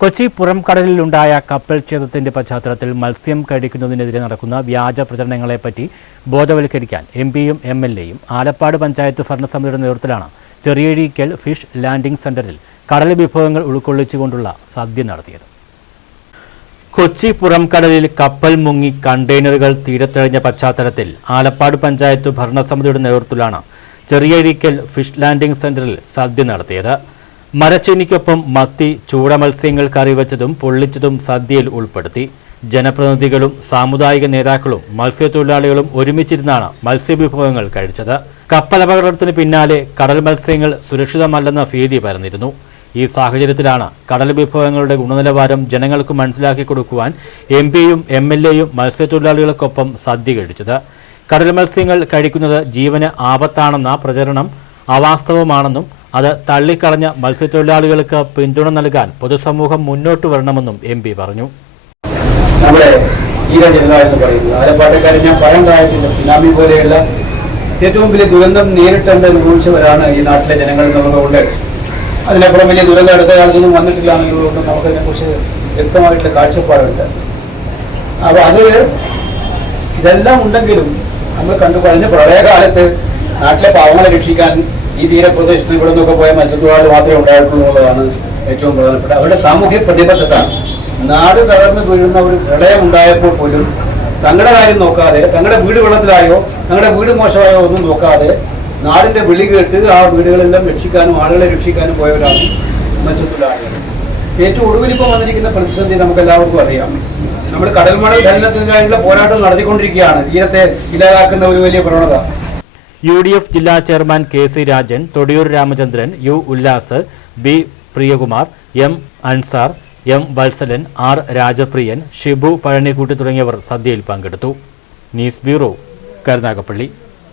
കൊച്ചി പുറംകടലിലുണ്ടായ കപ്പൽ ക്ഷേത്രത്തിന്റെ പശ്ചാത്തലത്തിൽ മത്സ്യം കഴിക്കുന്നതിനെതിരെ നടക്കുന്ന വ്യാജ പ്രചരണങ്ങളെപ്പറ്റി ബോധവൽക്കരിക്കാൻ എം പിയും എം എൽ എയും ആലപ്പാട് പഞ്ചായത്ത് ഭരണസമിതിയുടെ നേതൃത്വത്തിലാണ് ചെറിയഴീക്കൽ ഫിഷ് ലാൻഡിംഗ് സെന്ററിൽ കടൽ വിഭവങ്ങൾ ഉൾക്കൊള്ളിച്ചുകൊണ്ടുള്ള സദ്യ നടത്തിയത്. കൊച്ചി പുറംകടലിൽ കപ്പൽ മുങ്ങി കണ്ടെയ്നറുകൾ തീരത്തെഴിഞ്ഞ പശ്ചാത്തലത്തിൽ ആലപ്പാട് പഞ്ചായത്ത് ഭരണസമിതിയുടെ നേതൃത്വത്തിലാണ് ചെറിയഴീക്കൽ ഫിഷ് ലാൻഡിംഗ് സെന്ററിൽ സദ്യ നടത്തിയത്. മരച്ചീനിക്കൊപ്പം മത്തി ചൂട മത്സ്യങ്ങൾ കറിവച്ചതും പൊള്ളിച്ചതും സദ്യയിൽ ഉൾപ്പെടുത്തി. ജനപ്രതിനിധികളും സാമുദായിക നേതാക്കളും മത്സ്യത്തൊഴിലാളികളും ഒരുമിച്ചിരുന്നാണ് മത്സ്യവിഭവങ്ങൾ കഴിച്ചത്. കപ്പലപകടത്തിന് പിന്നാലെ കടൽ മത്സ്യങ്ങൾ സുരക്ഷിതമല്ലെന്ന ഭീതി പരന്നിരുന്നു. ഈ സാഹചര്യത്തിലാണ് കടൽ വിഭവങ്ങളുടെ ഗുണനിലവാരം ജനങ്ങൾക്ക് മനസ്സിലാക്കി കൊടുക്കുവാൻ എം പിയും എം എൽ എയും മത്സ്യത്തൊഴിലാളികൾക്കൊപ്പം സദ്യ കഴിച്ചത്. കടൽ മത്സ്യങ്ങൾ കഴിക്കുന്നത് ജീവന് ആപത്താണെന്ന പ്രചരണം അവാസ്തവമാണെന്നും അത് തള്ളിക്കളഞ്ഞ മത്സ്യത്തൊഴിലാളികൾക്ക് പിന്തുണ നൽകാൻ പൊതുസമൂഹം മുന്നോട്ട് വരണമെന്നും എം പി പറഞ്ഞു. നമ്മുടെ ഈര ജനത എന്ന് പറയുന്നത്. ആലപ്പാട്ടക്കാരൻ ഞാൻ പറയാൻ സുനാമി പോലെയുള്ള ഏറ്റവും വലിയ ദുരന്തം നേരിട്ടേണ്ട അനുഭവിച്ചവരാണ് ഈ നാട്ടിലെ ജനങ്ങൾ എന്നുള്ളതുകൊണ്ട് അതിനപ്പുറം വലിയ ദുരന്തം അടുത്ത കാലത്തൊന്നും വന്നിട്ടില്ല എന്നുള്ളതുകൊണ്ട് നമുക്കതിനെക്കുറിച്ച് വ്യക്തമായിട്ടുള്ള കാഴ്ചപ്പാടുണ്ട്. അപ്പോൾ അത് ഇതെല്ലാം ഉണ്ടെങ്കിലും നമ്മൾ കണ്ടു കഴിഞ്ഞ പ്രളയകാലത്ത് നാട്ടിലെ പാവങ്ങളെ രക്ഷിക്കാൻ ഈ തീരപ്രദേശത്ത് ഇവിടെ നിന്നൊക്കെ പോയ മത്സ്യത്തൊഴിലാളി മാത്രമേ ഉണ്ടായിട്ടുള്ളൂ എന്നുള്ളതാണ് ഏറ്റവും പ്രധാനപ്പെട്ട അവരുടെ സാമൂഹ്യ പ്രതിബദ്ധത. നാട് തകർന്നു വീഴുന്ന ഒരു പ്രളയം ഉണ്ടായപ്പോൾ പോലും തങ്ങളുടെ കാര്യം നോക്കാതെ തങ്ങളുടെ വീട് വെള്ളത്തിലായോ തങ്ങളുടെ വീട് മോശമായോ ഒന്നും നോക്കാതെ നാടിന്റെ വിളി കേട്ട് ആ വീടുകളെല്ലാം രക്ഷിക്കാനും ആളുകളെ രക്ഷിക്കാനും പോയവരാണ് മത്സ്യത്തൊഴിലാളികൾ. ഏറ്റവും ഒടുവിൽ വന്നിരിക്കുന്ന പ്രതിസന്ധി നമുക്ക് എല്ലാവർക്കും അറിയാം. നമ്മൾ കടൽമണൽ ഖനനത്തിനായിട്ടുള്ള പോരാട്ടം നടത്തിക്കൊണ്ടിരിക്കുകയാണ്. തീരത്തെ ഇല്ലാതാക്കുന്ന ഒരു വലിയ പ്രവണത. യു ഡി എഫ് ജില്ലാ chairman K C Rajan Thodiyoor Ramachandran U Ullas B Priyakumar M Ansar M Vatsalan R Rajapriyan Shibu Pazhanikkutty തുടങ്ങിയവർ സദ്യയിൽ പങ്കെടുത്തു. News bureau Karunagappally.